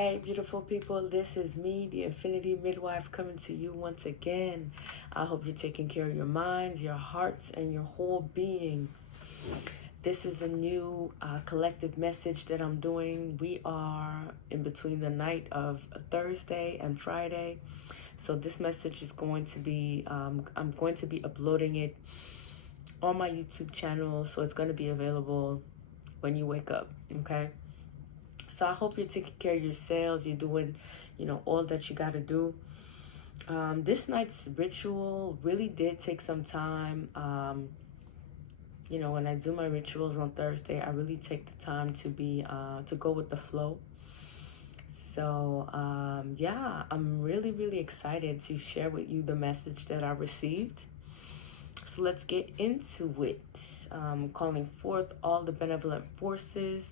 Hey, beautiful people, this is me, the Infinity Midwife, coming to you once again. I hope you're taking care of your minds, your hearts, and your whole being. This is a new collective message that I'm doing. We are in between the night of Thursday and Friday. So this message is going to be, I'm going to be uploading it on my YouTube channel. So it's going to be available when you wake up, okay? So I hope you're taking care of yourselves. You're doing, all that you got to do. This night's ritual really did take some time. When I do my rituals on Thursday, I really take the time to go with the flow. So, yeah, I'm really, really excited to share with you the message that I received. So let's get into it. Calling forth all the benevolent forces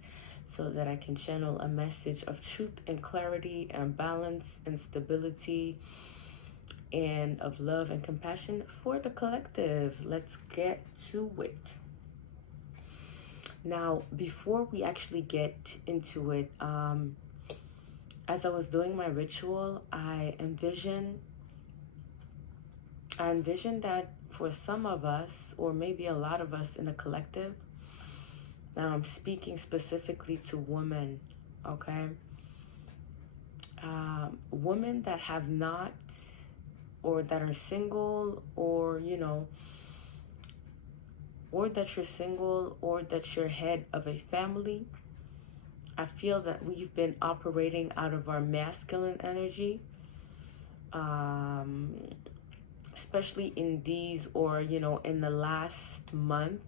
so that I can channel a message of truth and clarity and balance and stability and of love and compassion for the collective. Let's get to it. Now, before we actually get into it, as I was doing my ritual, I envisioned that for some of us, or maybe a lot of us in a collective, now I'm speaking specifically to women, okay? Women that have not, or that are single, or, or that you're single, or that you're head of a family. I feel that we've been operating out of our masculine energy, um, especially in these, or, in the last month.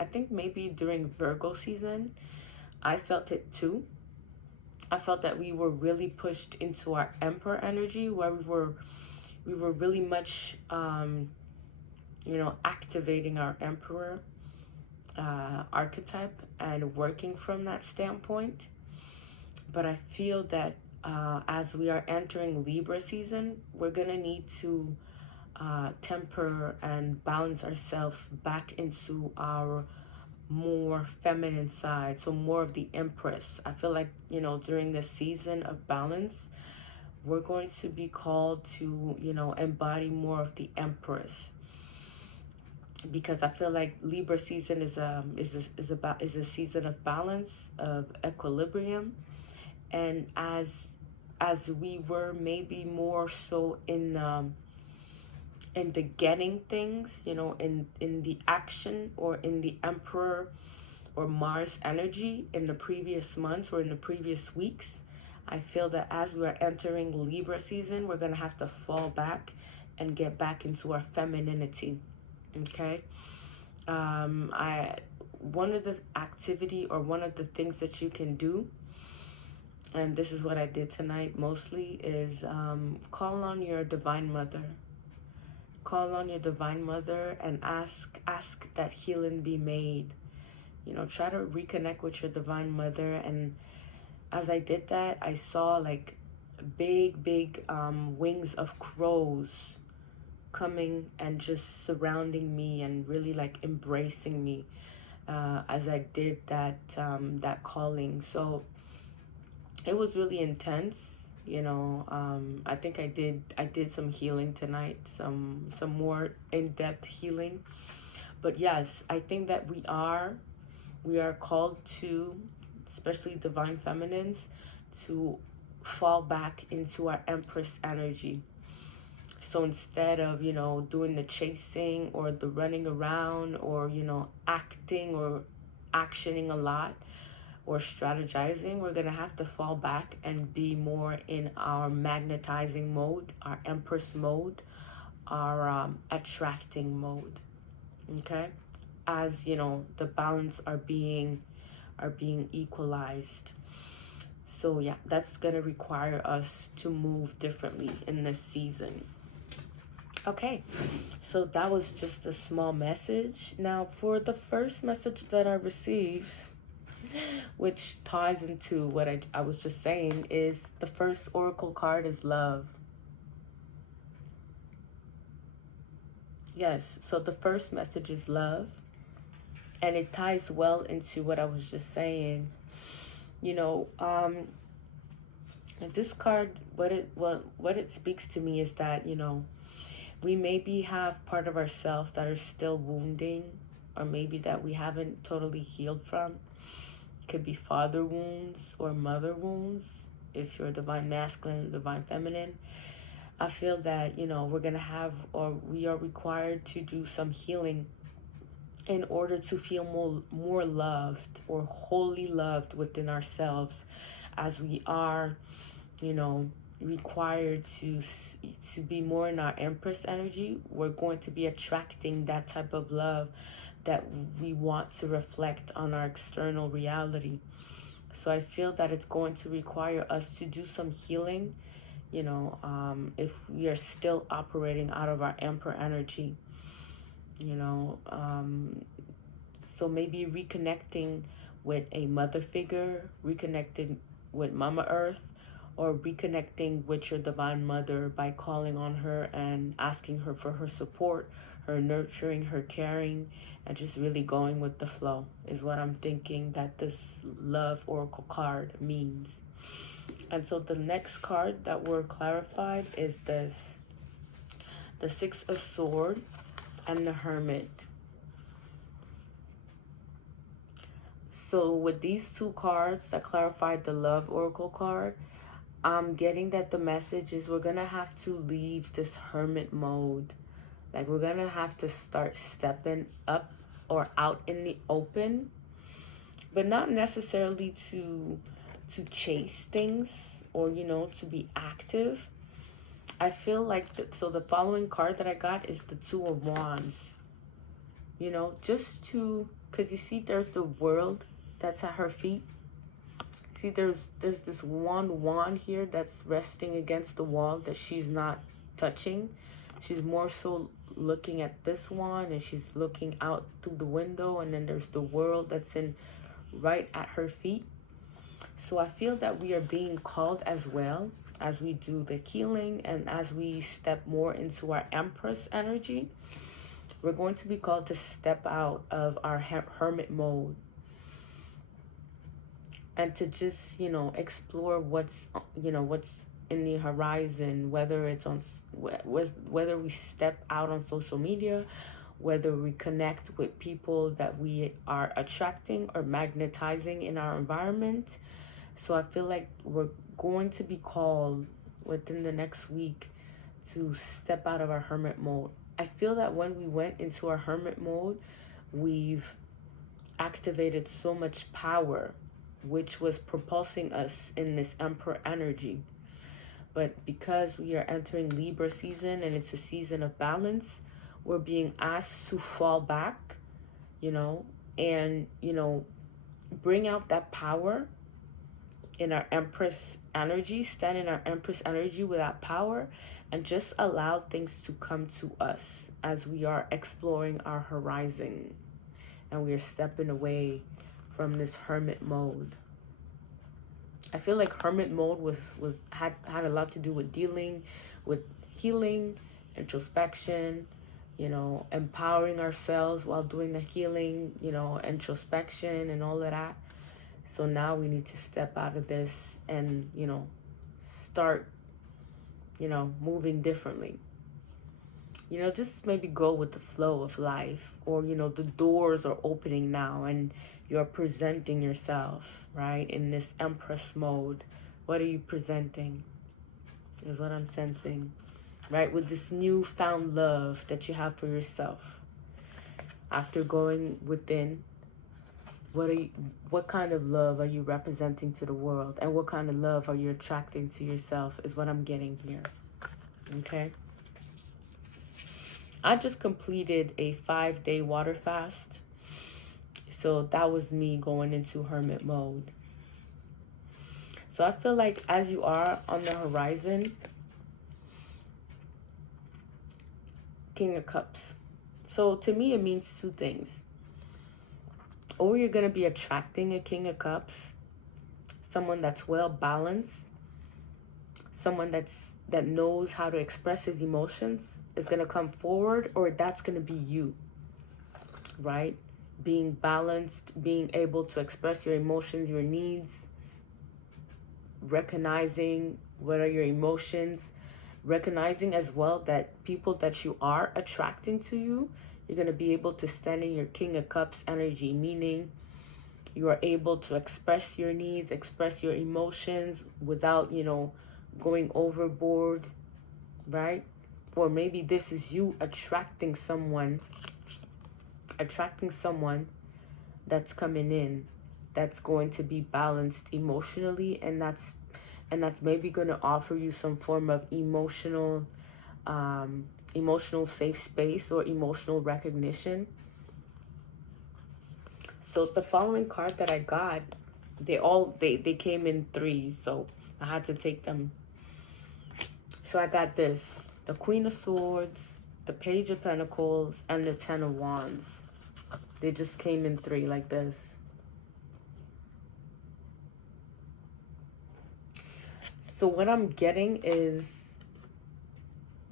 I think maybe during Virgo season, I felt it too. I felt that we were really pushed into our Emperor energy, where we were really much, activating our Emperor archetype and working from that standpoint. But I feel that as we are entering Libra season, we're gonna need to temper and balance ourselves back into our more feminine side, so more of the Empress. I feel like, during the season of balance, we're going to be called to, embody more of the Empress, because I feel like Libra season is a season of balance, of equilibrium, and as we were maybe more so in the getting things, in the action, or in the Emperor or Mars energy in the previous months or in the previous weeks, I feel that as we're entering Libra season, we're gonna have to fall back and get back into our femininity. Okay. I One of the activity, or one of the things that you can do, and this is what I did tonight mostly, is call on your divine mother. Call on your divine mother and ask that healing be made. Try to reconnect with your divine mother. And as I did that, I saw like big wings of crows coming and just surrounding me and really like embracing me as I did that calling. So it was really intense. I think I did some healing tonight, some more in-depth healing. But yes, I think that we are called to, especially divine feminines, to fall back into our Empress energy. So instead of, doing the chasing or the running around, or, acting or actioning a lot or strategizing, we're going to have to fall back and be more in our magnetizing mode, our Empress mode, our attracting mode. Okay? As, the balance are being equalized. So yeah, that's gonna require us to move differently in this season. Okay, so that was just a small message. Now for the first message that I received, which ties into what I was just saying, is the first oracle card is love. Yes, so the first message is love, and it ties well into what I was just saying. You know, And this card, what it speaks to me is that, we maybe have part of ourselves that are still wounding, or maybe that we haven't totally healed from. It could be father wounds or mother wounds, if you're divine masculine, divine feminine. I feel that, we're going to have, or we are required to do some healing in order to feel more loved or wholly loved within ourselves, as we are, you know, required to be more in our Empress energy. We're going to be attracting that type of love that we want to reflect on our external reality. So I feel that it's going to require us to do some healing, if we are still operating out of our Emperor energy, you know. So maybe reconnecting with a mother figure, reconnecting with Mama Earth, or reconnecting with your divine mother by calling on her and asking her for her support, her nurturing, her caring, and just really going with the flow is what I'm thinking that this love oracle card means. And so the next card that were clarified is the Six of Swords and the Hermit. So with these two cards that clarified the love oracle card, I'm getting that the message is we're gonna have to leave this hermit mode. Like, we're gonna have to start stepping up or out in the open, but not necessarily to chase things, or to be active. I feel like so the following card that I got is the Two of Wands. Just to, because you see there's the world that's at her feet. See, there's this one wand here that's resting against the wall that she's not touching. She's more so looking at this one, and she's looking out through the window, and then there's the world that's in right at her feet. So I feel that we are being called, as well as we do the healing and as we step more into our Empress energy. We're going to be called to step out of our hermit mode and to just, explore what's in the horizon, whether it's on, whether we step out on social media, whether we connect with people that we are attracting or magnetizing in our environment. So I feel like we're going to be called within the next week to step out of our hermit mode. I feel that when we went into our hermit mode, we've activated so much power, which was propulsing us in this Emperor energy. But because we are entering Libra season and it's a season of balance, we're being asked to fall back, and, bring out that power in our Empress energy, stand in our Empress energy with that power, and just allow things to come to us as we are exploring our horizon and we are stepping away from this hermit mode. I feel like hermit mode had a lot to do with dealing with healing, introspection, empowering ourselves while doing the healing, introspection and all of that. So now we need to step out of this and, start, moving differently. Just maybe go with the flow of life, or, the doors are opening now and you're presenting yourself, right? In this Empress mode. What are you presenting is what I'm sensing, right? With this newfound love that you have for yourself. After going within, what kind of love are you representing to the world, and what kind of love are you attracting to yourself is what I'm getting here. Okay, I just completed a 5-day water fast, so that was me going into hermit mode. So I feel like as you are on the horizon, King of Cups, so to me it means two things. Or you're going to be attracting a King of Cups, someone that's well balanced, someone that knows how to express his emotions is going to come forward, or that's going to be you, right? Being balanced, being able to express your emotions, your needs, recognizing what are your emotions, recognizing as well that people that you are attracting to you, you're going to be able to stand in your King of Cups energy, meaning you are able to express your needs, express your emotions without, going overboard, right? Or maybe this is you attracting someone that's coming in, that's going to be balanced emotionally, and that's maybe going to offer you some form of emotional safe space or emotional recognition. So the following card that I got, they came in threes, so I had to take them. So I got this: the Queen of Swords, the Page of Pentacles, and the Ten of Wands. They just came in three like this. So what I'm getting is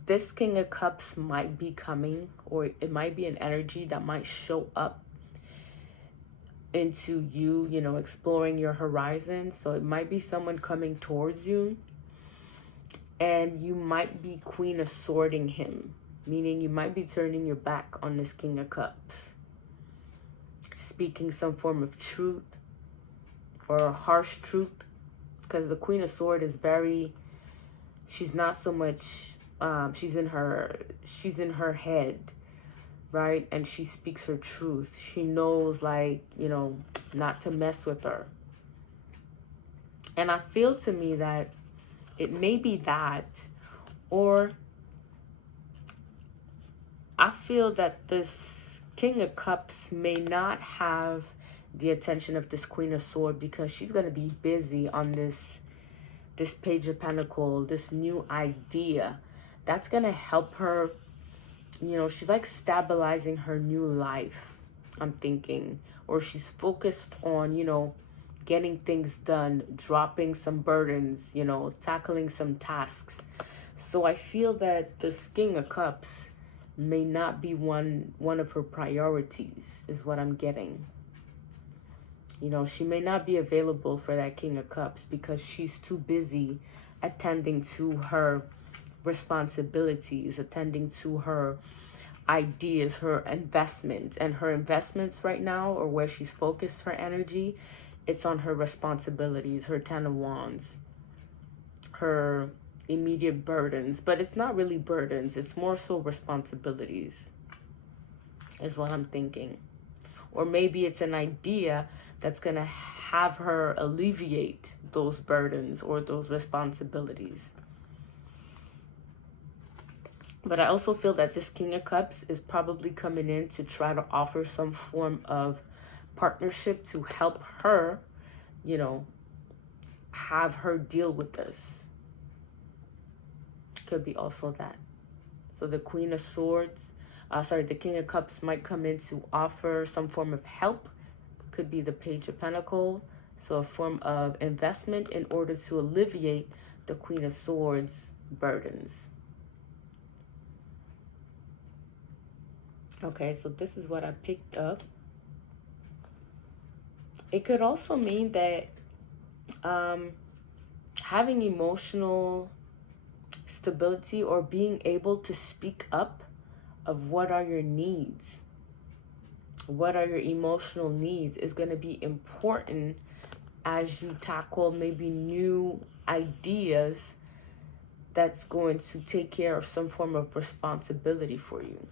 this King of Cups might be coming, or it might be an energy that might show up into you, exploring your horizon. So it might be someone coming towards you, and you might be Queen of Swording him, meaning you might be turning your back on this King of Cups, speaking some form of truth or a harsh truth, because the Queen of Swords is she's not so much, she's in her head, right? And she speaks her truth. She knows, like, not to mess with her. And I feel to me that it may be that, or I feel that this King of Cups may not have the attention of this Queen of Swords, because she's going to be busy on this Page of Pentacles, this new idea that's going to help her. She's like stabilizing her new life, I'm thinking. Or she's focused on, getting things done, dropping some burdens, tackling some tasks. So I feel that the King of Cups may not be one of her priorities, is what I'm getting. She may not be available for that King of Cups because she's too busy attending to her responsibilities, attending to her ideas, her investments. And her investments right now, or where she's focused her energy, it's on her responsibilities, her Ten of Wands, her immediate burdens. But it's not really burdens, it's more so responsibilities, is what I'm thinking. Or maybe it's an idea that's going to have her alleviate those burdens or those responsibilities. But I also feel that this King of Cups is probably coming in to try to offer some form of partnership to help her, have her deal with this. Could be also that. So the Queen of Swords, the King of Cups might come in to offer some form of help. Could be the Page of Pentacles. So a form of investment in order to alleviate the Queen of Swords burdens. Okay, so this is what I picked up. It could also mean that having emotional stability, or being able to speak up of what are your needs, what are your emotional needs, is going to be important as you tackle maybe new ideas that's going to take care of some form of responsibility for you.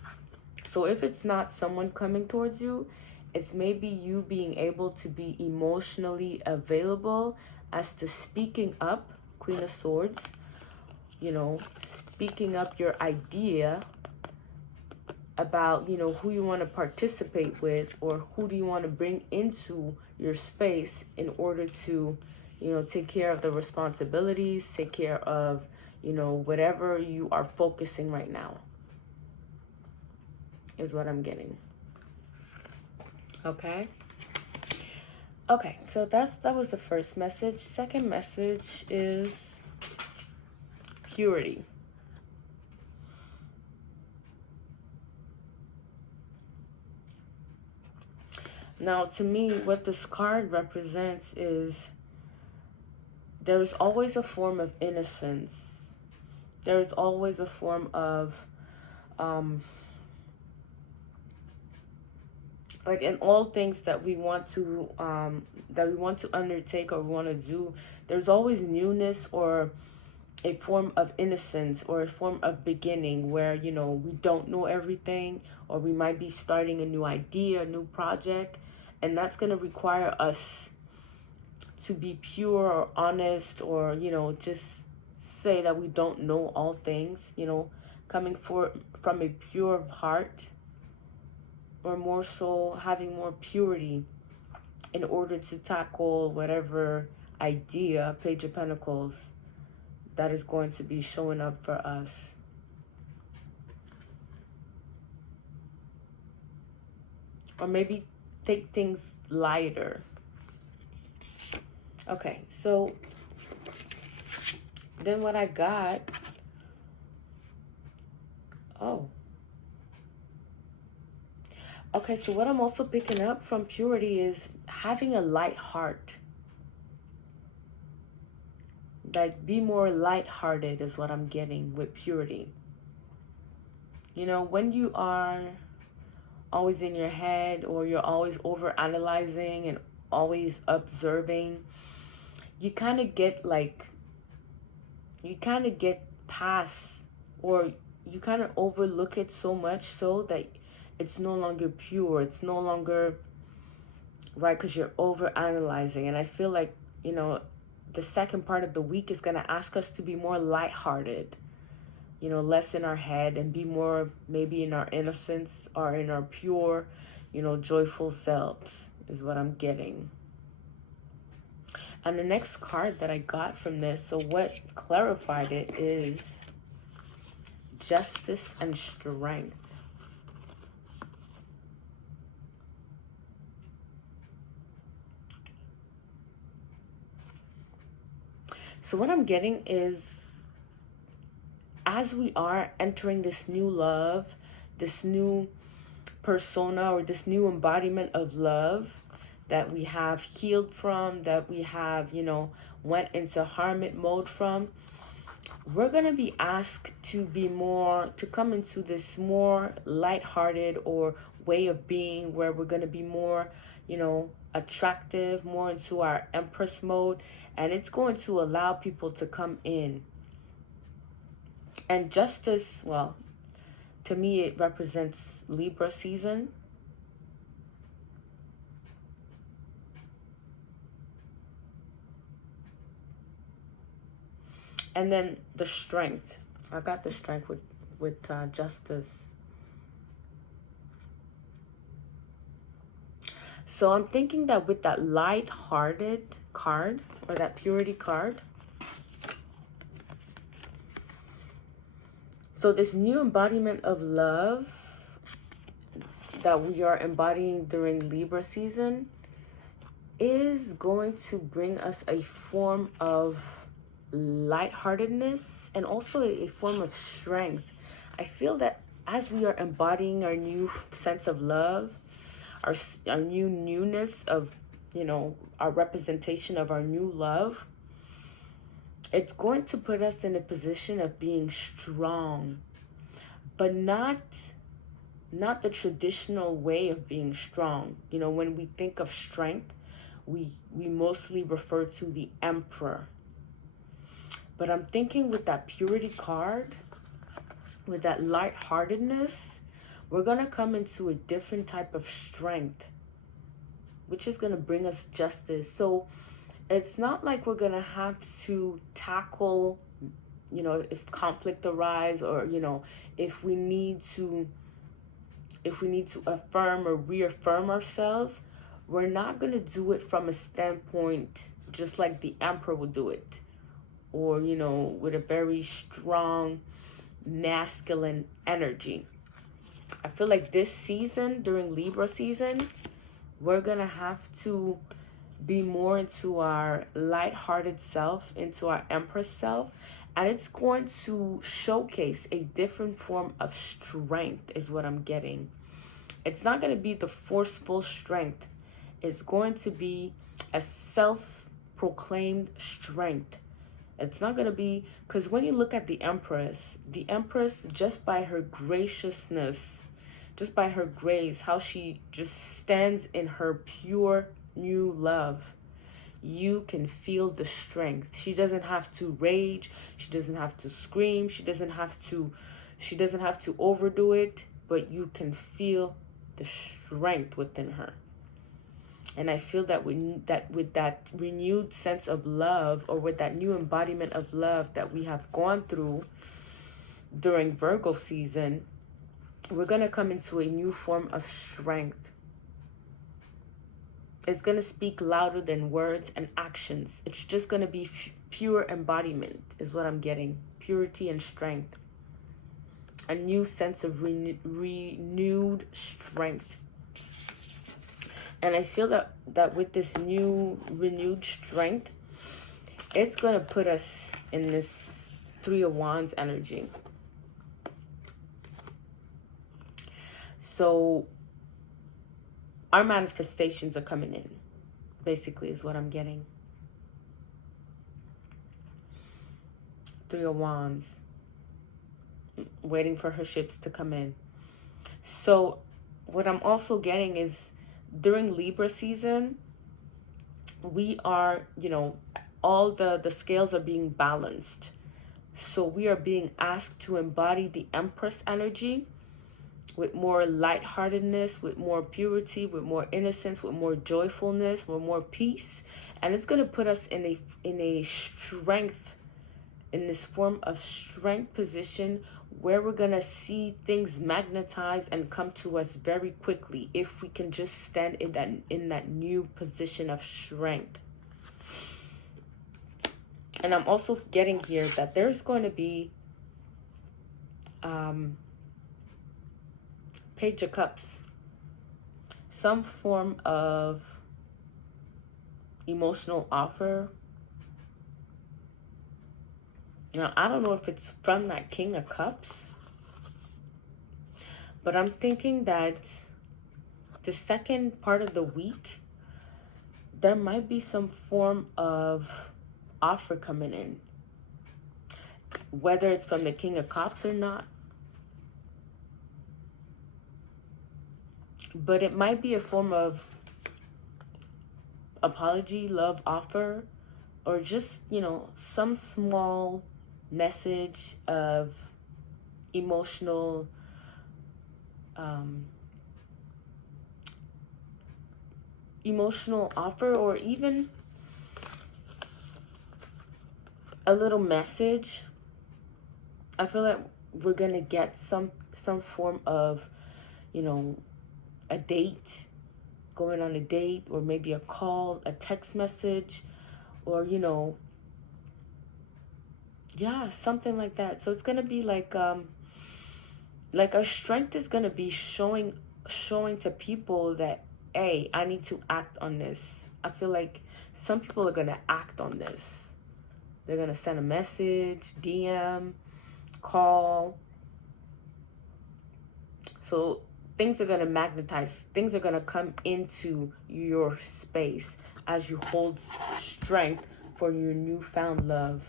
So if it's not someone coming towards you, it's maybe you being able to be emotionally available as to speaking up, Queen of Swords, speaking up your idea about, who you want to participate with, or who do you want to bring into your space in order to, take care of the responsibilities, take care of, whatever you are focusing right now, is what I'm getting. Okay, so that was the first message. Second message is purity. Now, to me, what this card represents is there's always a form of innocence. There's always a form of um, like in all things that we want to undertake or we want to do. There's always newness or a form of innocence or a form of beginning where, you know, we don't know everything, or we might be starting a new idea, a new project, and that's going to require us to be pure or honest, or, you know, just say that we don't know all things, you know, coming from a pure heart, or more so having more purity in order to tackle whatever idea, Page of Pentacles, that is going to be showing up for us. Or maybe take things lighter. Okay, so then what I got, oh. Okay, so what I'm also picking up from purity is having a light heart. Like, be more lighthearted is what I'm getting with purity. You know, when you are always in your head, or you're always over analyzing and always observing, you kind of get like, you kind of get past, or you kind of overlook it so much so that it's no longer pure. It's no longer right, because you're over analyzing. And I feel like, you know, the second part of the week is going to ask us to be more lighthearted, you know, less in our head, and be more maybe in our innocence or in our pure, you know, joyful selves is what I'm getting. And the next card that I got from this, so what clarified it, is justice and strength. So what I'm getting is, as we are entering this new love, this new persona, or this new embodiment of love that we have healed from, that we have, you know, went into hermit mode from, we're going to be asked to be more, to come into this more lighthearted or way of being, where we're going to be more, you know, attractive, more into our empress mode, and it's going to allow people to come in. And justice, well, to me, it represents Libra season. And then the strength. I got the strength with justice. So I'm thinking that with that light-hearted card, or that purity card, so this new embodiment of love that we are embodying during Libra season is going to bring us a form of lightheartedness, and also a form of strength. I feel that as we are embodying our new sense of love, our new newness of, you know, our representation of our new love, it's going to put us in a position of being strong, but not the traditional way of being strong. You know, when we think of strength, we mostly refer to the emperor. But I'm thinking with that purity card, with that lightheartedness, we're going to come into a different type of strength, which is going to bring us justice. So it's not like we're going to have to tackle, you know, if conflict arises, or, you know, if we need to affirm or reaffirm ourselves, we're not going to do it from a standpoint just like the emperor would do it, or, you know, with a very strong masculine energy. I feel like this season, during Libra season, we're gonna have to be more into our light-hearted self, into our empress self, and it's going to showcase a different form of strength is what I'm getting. It's not going to be the forceful strength. It's going to be a self-proclaimed strength. It's not going to be, because when you look at the Empress, just by her graciousness, just by her grace, how she just stands in her pure new love, you can feel the strength. She doesn't have to rage. She doesn't have to scream. She doesn't have to overdo it, but you can feel the strength within her. And I feel that with that renewed sense of love, or with that new embodiment of love that we have gone through during Virgo season, we're going to come into a new form of strength. It's going to speak louder than words and actions. It's just going to be pure embodiment is what I'm getting. Purity and strength. A new sense of renewed strength. And I feel that with this new renewed strength, it's going to put us in this Three of Wands energy. So our manifestations are coming in, basically, is what I'm getting. Three of Wands. Waiting for her ships to come in. So what I'm also getting is during Libra season, we are, all the scales are being balanced. So we are being asked to embody the Empress energy with more lightheartedness, with more purity, with more innocence, with more joyfulness, with more peace. And it's going to put us in a strength, in this form of strength position, where we're going to see things magnetize and come to us very quickly if we can just stand in that new position of strength. And I'm also getting here that there's going to be Page of Cups, some form of emotional offer. Now, I don't know if it's from that King of Cups, but I'm thinking that the second part of the week, there might be some form of offer coming in, whether it's from the King of Cups or not. But it might be a form of apology, love offer, or just, some small message of emotional emotional offer, or even a little message. I feel like we're gonna get some form of, a date, going on a date, or maybe a call, a text message, or yeah, something like that. So it's gonna be like our strength is gonna be showing to people that, hey, I need to act on this. I feel like some people are gonna act on this. They're gonna send a message, DM, call. So things are gonna magnetize. Things are gonna come into your space as you hold strength for your newfound love.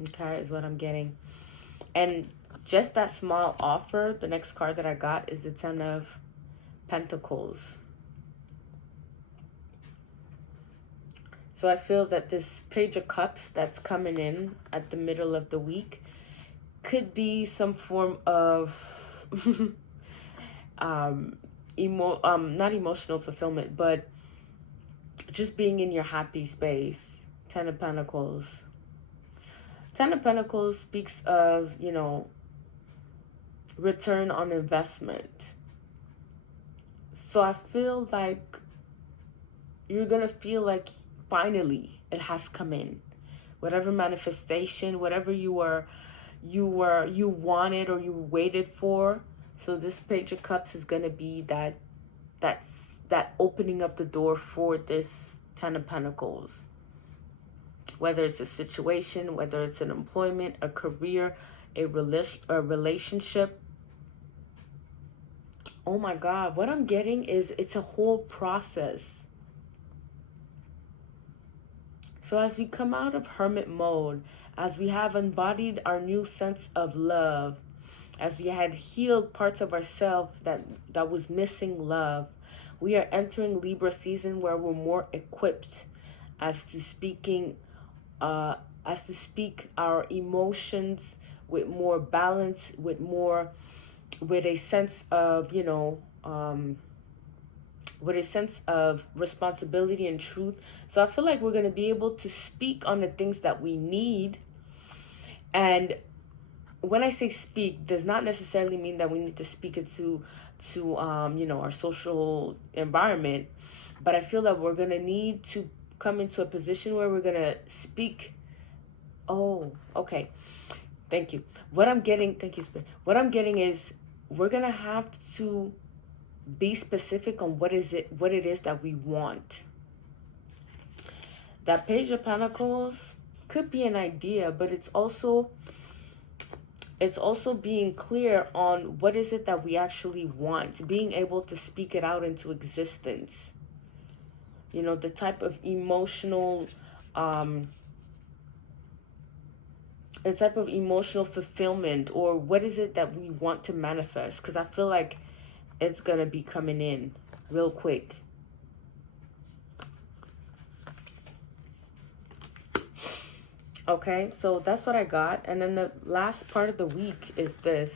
Okay, is what I'm getting. And just that small offer, the next card that I got is the Ten of Pentacles. So I feel that this Page of Cups that's coming in at the middle of the week could be some form of not emotional fulfillment, but just being in your happy space. Ten of Pentacles. Ten of Pentacles speaks of, return on investment. So I feel like you're going to feel like finally it has come in. Whatever manifestation, whatever you wanted or you waited for. So this Page of Cups is going to be that opening of the door for this Ten of Pentacles. Whether it's a situation, whether it's an employment, a career, a relationship. Oh my God, what I'm getting is it's a whole process. So as we come out of hermit mode, as we have embodied our new sense of love, as we had healed parts of ourselves that was missing love, we are entering Libra season where we're more equipped as to speaking, uh, as to speak our emotions with more balance, with a sense of, with a sense of responsibility and truth. So I feel like we're going to be able to speak on the things that we need. And when I say speak, does not necessarily mean that we need to speak it to our social environment, but I feel that we're gonna need to come into a position where we're gonna speak. Oh, okay. Thank you. Thank you, Spirit. What I'm getting is we're gonna have to be specific on what it is that we want. That Page of Pentacles could be an idea, but it's also being clear on what is it that we actually want, being able to speak it out into existence. The type of emotional, the type of emotional fulfillment, or what is it that we want to manifest? Because I feel like it's going to be coming in real quick. Okay, so that's what I got. And then the last part of the week is this.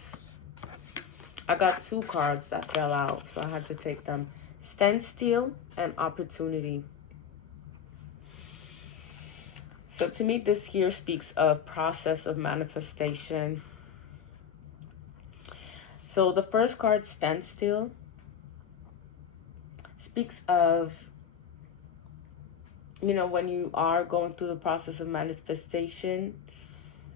I got 2 cards that fell out, so I had to take them. Standstill and Opportunity. So to me, this here speaks of process of manifestation. So the first card, Standstill, speaks of, when you are going through the process of manifestation,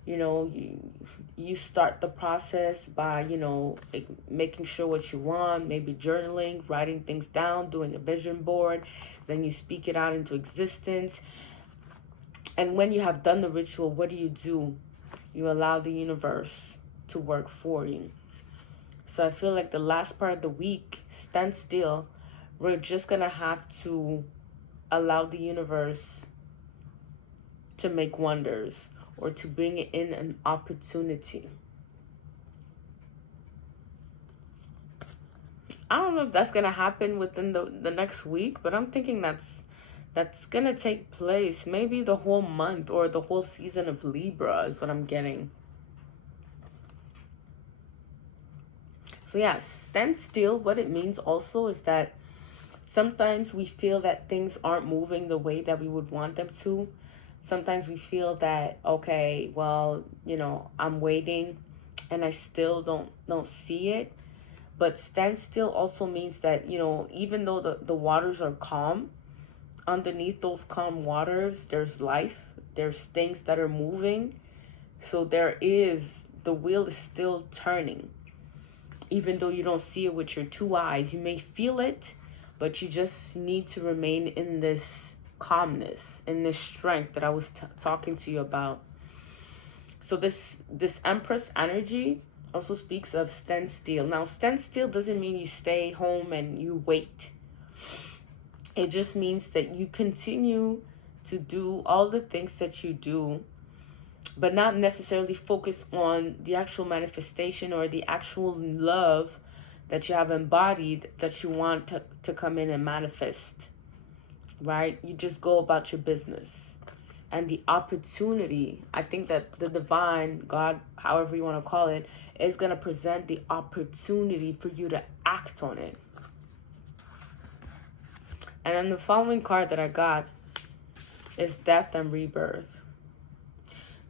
you start the process by, making sure what you want, maybe journaling, writing things down, doing a vision board. Then you speak it out into existence. And when you have done the ritual, what do? You allow the universe to work for you. So I feel like the last part of the week, stand still. We're just going to have to allow the universe to make wonders, or to bring in an opportunity. I don't know if that's going to happen within the next week, but I'm thinking that's going to take place maybe the whole month or the whole season of Libra is what I'm getting. So yeah, stand still. What it means also is that sometimes we feel that things aren't moving the way that we would want them to. Sometimes we feel that, okay, well, I'm waiting and I still don't see it. But stand still also means that, even though the waters are calm, underneath those calm waters, there's life. There's things that are moving. So the wheel is still turning. Even though you don't see it with your 2 eyes, you may feel it, but you just need to remain in this calmness, in this strength that I was talking to you about. So this Empress energy also speaks of stand still. Now, stand still doesn't mean you stay home and you wait. It just means that you continue to do all the things that you do, but not necessarily focus on the actual manifestation or the actual love that you have embodied that you want to come in and manifest, right? You just go about your business. And the opportunity, I think that the divine, God, however you want to call it, is going to present the opportunity for you to act on it. And then the following card that I got is Death and Rebirth.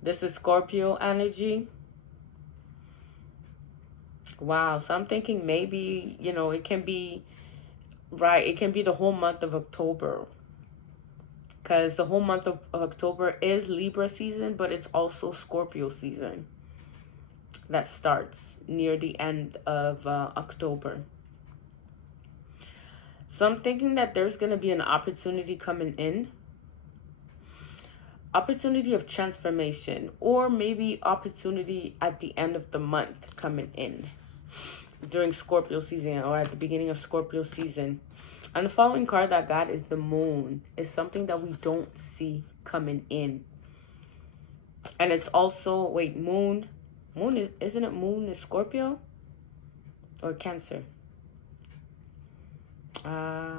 This is Scorpio energy. Wow, so I'm thinking maybe, it can be, right, it can be the whole month of October. Because the whole month of October is Libra season, but it's also Scorpio season. That starts near the end of October. So I'm thinking that there's going to be an opportunity coming in. Opportunity of transformation, or maybe opportunity at the end of the month coming in during Scorpio season, or at the beginning of Scorpio season. And the following card that I got is the Moon. It's something that we don't see. coming in. And it's also, wait, moon. Moon is, isn't it moon is Scorpio or Cancer? The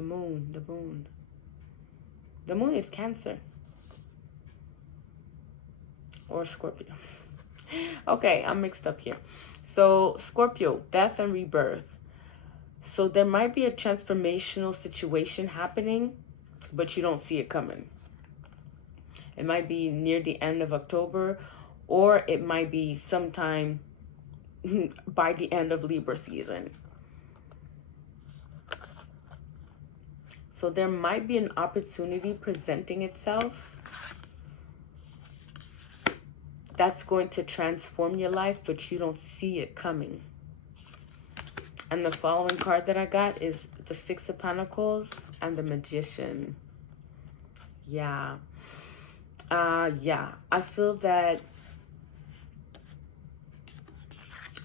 moon, the moon. The moon is Cancer or Scorpio. Okay, I'm mixed up here. So Scorpio, death and rebirth. So there might be a transformational situation happening, but you don't see it coming. It might be near the end of October, or it might be sometime by the end of Libra season. So there might be an opportunity presenting itself that's going to transform your life, but you don't see it coming. And the following card that I got is the Six of Pentacles and the Magician. Yeah. I feel that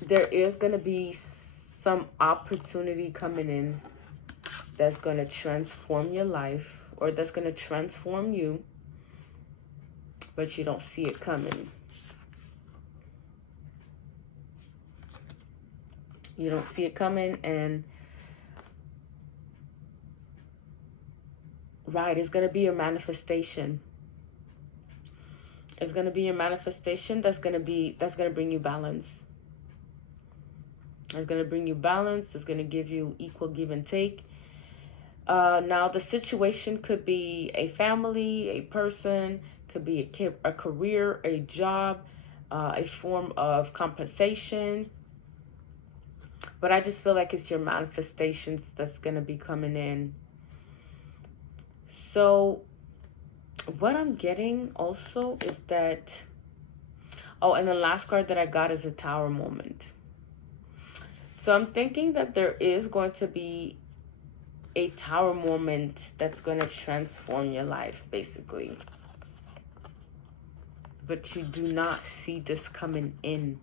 there is going to be some opportunity coming in that's going to transform your life, or that's going to transform you, but you don't see it coming. You don't see it coming, and right, it's going to be a manifestation. It's going to be a manifestation that's going to bring you balance. It's going to bring you balance. It's going to give you equal give and take. Now, the situation could be a family, a person, could be a career, a job, a form of compensation. But I just feel like it's your manifestations that's going to be coming in. So what I'm getting also is that, oh, and the last card that I got is a Tower moment. So I'm thinking that there is going to be a Tower moment that's going to transform your life, basically. But you do not see this coming in.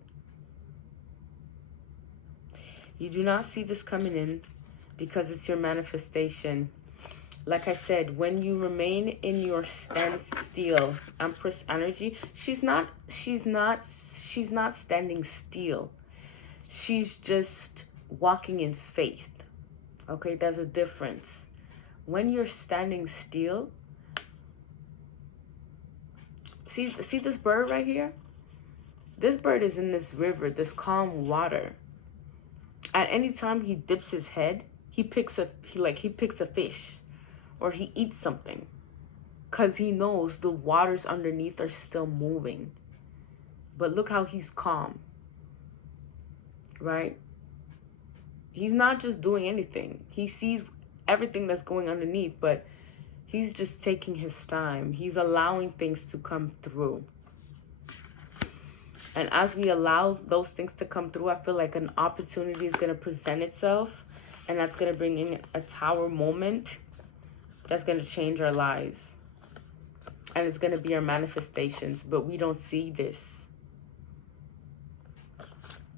You do not see this coming in because it's your manifestation. Like I said, when you remain in your standstill, Empress energy, she's not standing still. She's just walking in faith. Okay, there's a difference. When you're standing still, see this bird right here? This bird is in this river, this calm water. At any time he dips his head, he picks a fish, or he eats something, because he knows the waters underneath are still moving. But look how he's calm, right? He's not just doing anything. He sees everything that's going underneath, but he's just taking his time. He's allowing things to come through. And as we allow those things to come through, I feel like an opportunity is going to present itself, and that's going to bring in a Tower moment that's going to change our lives. And it's going to be our manifestations, but we don't see this.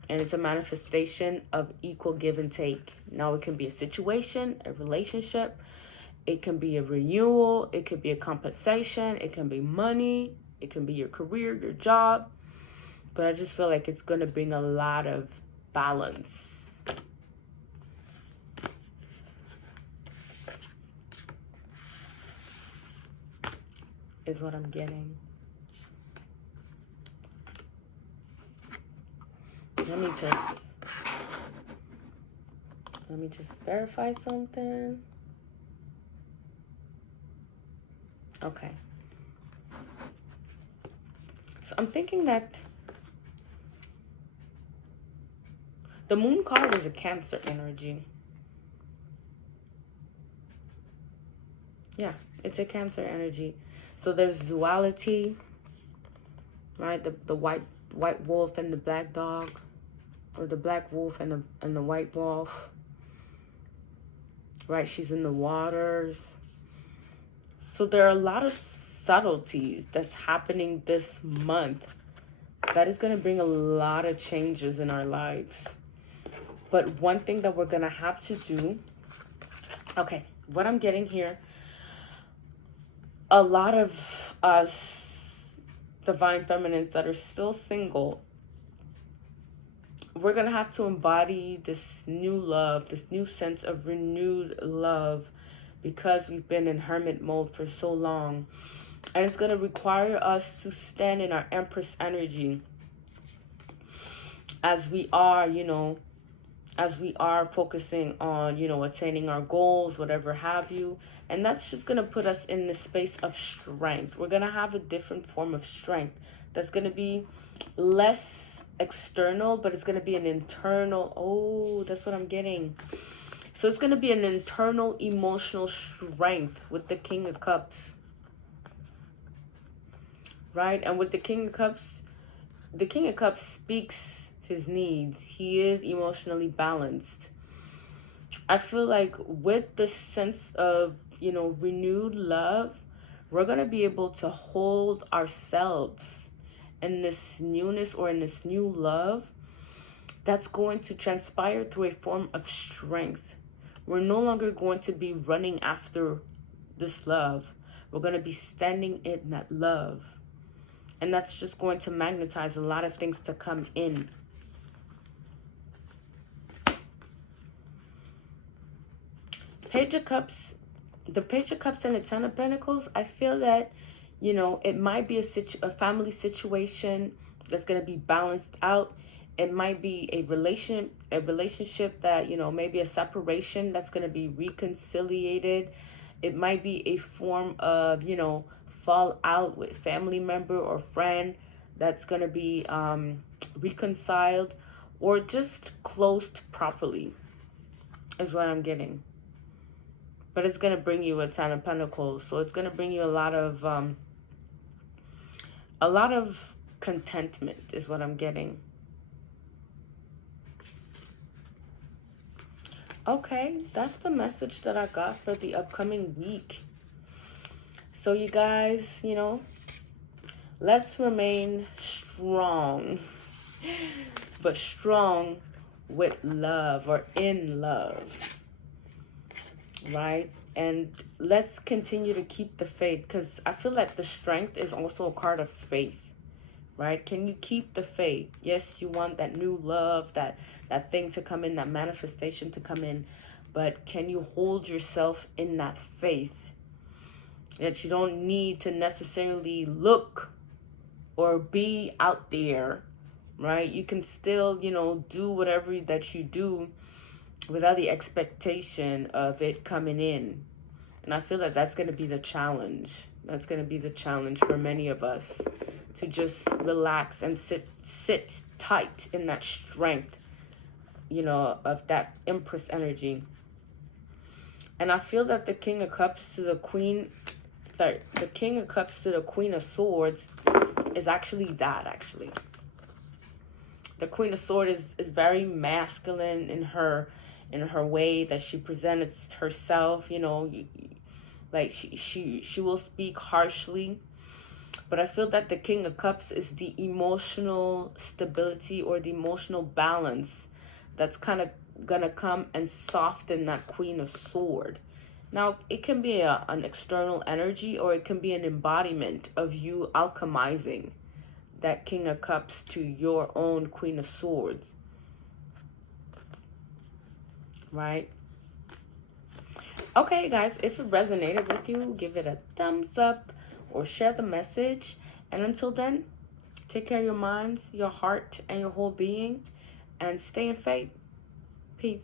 And it's a manifestation of equal give and take. Now, it can be a situation, a relationship. It can be a renewal. It could be a compensation. It can be money. It can be your career, your job. But I just feel like it's going to bring a lot of balance. Is what I'm getting. Let me just verify something. Okay. So I'm thinking that the moon card is a Cancer energy. Yeah, it's a Cancer energy. So there's duality, right? The white wolf and the black dog, or the black wolf and the white wolf. Right, she's in the waters. So there are a lot of subtleties that's happening this month that is going to bring a lot of changes in our lives. But one thing that we're going to have to do, okay, what I'm getting here, a lot of us divine feminines that are still single, we're going to have to embody this new love, this new sense of renewed love, because we've been in hermit mode for so long. And it's going to require us to stand in our Empress energy as we are, as we are focusing on, attaining our goals, whatever have you. And that's just going to put us in the space of strength. We're going to have a different form of strength that's going to be less external, but it's going to be an internal. Oh, that's what I'm getting. So it's going to be an internal emotional strength with the King of Cups. Right? And with the King of Cups speaks his needs. He is emotionally balanced. I feel like with the sense of, renewed love, we're going to be able to hold ourselves in this newness or in this new love that's going to transpire through a form of strength. We're no longer going to be running after this love. We're going to be standing in that love. And that's just going to magnetize a lot of things to come in. Page of Cups, the Page of Cups and the Ten of Pentacles, I feel that, it might be a family situation that's going to be balanced out. It might be a relationship that, maybe a separation that's going to be reconciliated. It might be a form of, fall out with family member or friend that's going to be reconciled or just closed properly is what I'm getting. But it's going to bring you a Ten of Pentacles. So it's going to bring you a lot of contentment is what I'm getting. Okay, that's the message that I got for the upcoming week. So you guys, let's remain strong. But strong with love or in love. Right? And let's continue to keep the faith, because I feel like the strength is also a card of faith. Right? Can you keep the faith? Yes, you want that new love, that thing to come in, that manifestation to come in. But can you hold yourself in that faith? That you don't need to necessarily look or be out there. Right? You can still, do whatever that you do without the expectation of it coming in. And I feel that that's going to be the challenge. That's going to be the challenge for many of us, to just relax and sit tight in that strength, of that Empress energy. And I feel that the King of Cups to the Queen, the King of Cups to the Queen of Swords is actually that, The Queen of Swords is very masculine in her way that she presents herself, like she will speak harshly. But I feel that the King of Cups is the emotional stability or the emotional balance that's kind of gonna come and soften that Queen of Swords. Now, it can be an external energy, or it can be an embodiment of you alchemizing that King of Cups to your own Queen of Swords. Right? Okay, guys, if it resonated with you, give it a thumbs up or share the message. And until then, take care of your minds, your heart, and your whole being, and stay in faith. Peace.